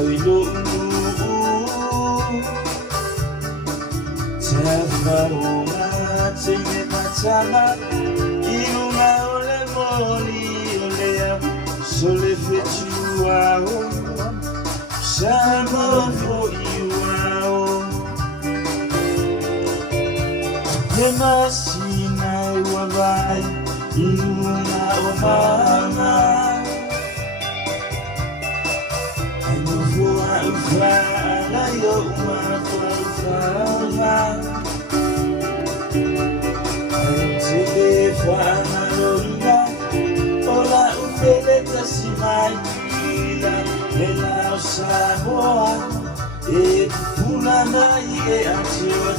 Tawilo Tafauna Tine Matala Iluna ole moli olea Sole fetuao Samo fo iwao Yemasina iwabai Iluna omama Ufala yo ufala Telefona lona Ola ufele simaila Ela Samoa E puna na ie atiwa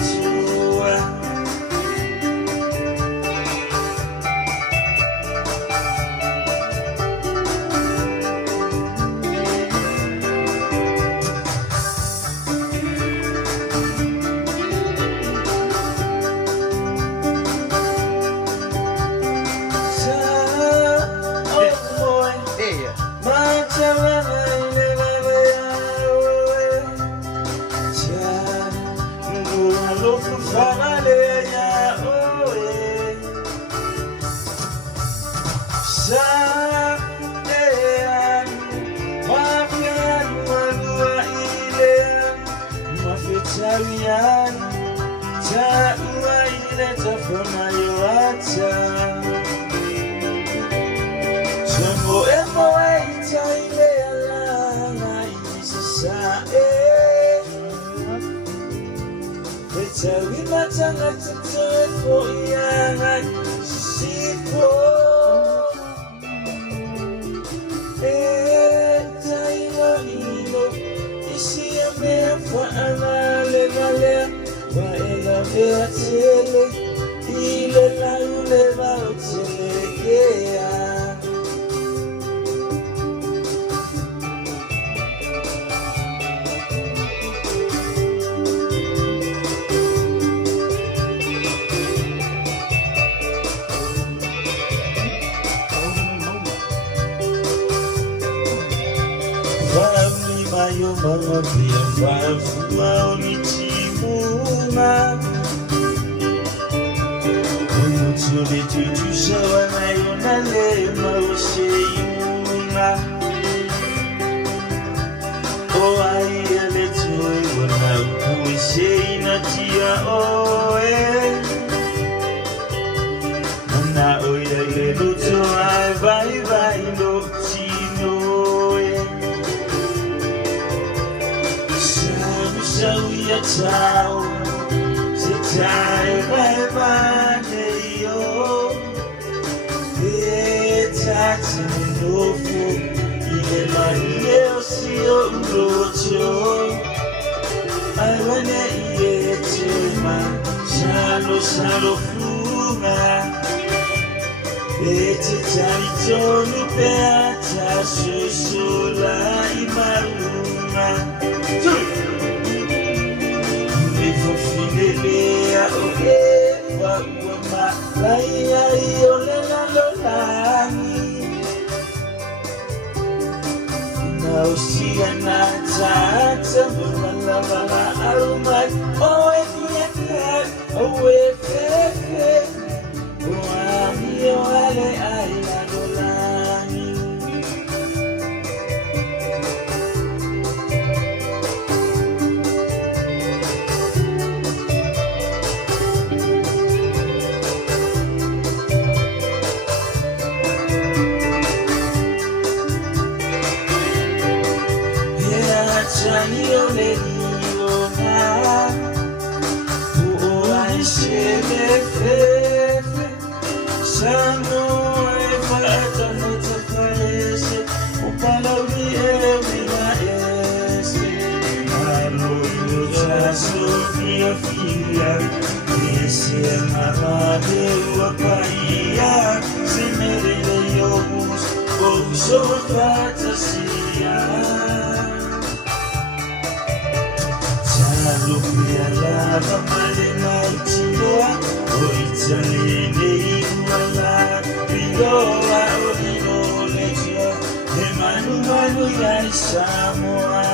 We matanga tuko yana sipo tayo ilo isi amefa anale gale wa ela beatele ile la ule va otselekea Yo mama pia fafua onitimuma Kumutule tutusha wanayona lema usheimuna Oai aletoi wana ukuishe inatia oe Mana oida ileluto ai vai vai no tinoe Sauya tau, sitai vai vai yo, etati nofu, ile mario sio urocho, aiwane ietema, shalo fuma, etitari tonu peata shoshola imaruma. Filelea oge wa mama laia iolela lolani na usia na tata bala arumai oe niaka oe fefe wa mio ale aina lolani Chanio le diona, shebe fefe Samoa e fata nota parese O palauri e vila este Arroio já sou minha filha Esse é mamade o apaia Se merele obus Ou sou fata Lupia lava malena itindoa O italene iwala Ridoa o ino lejo Emanu manu ya Samoa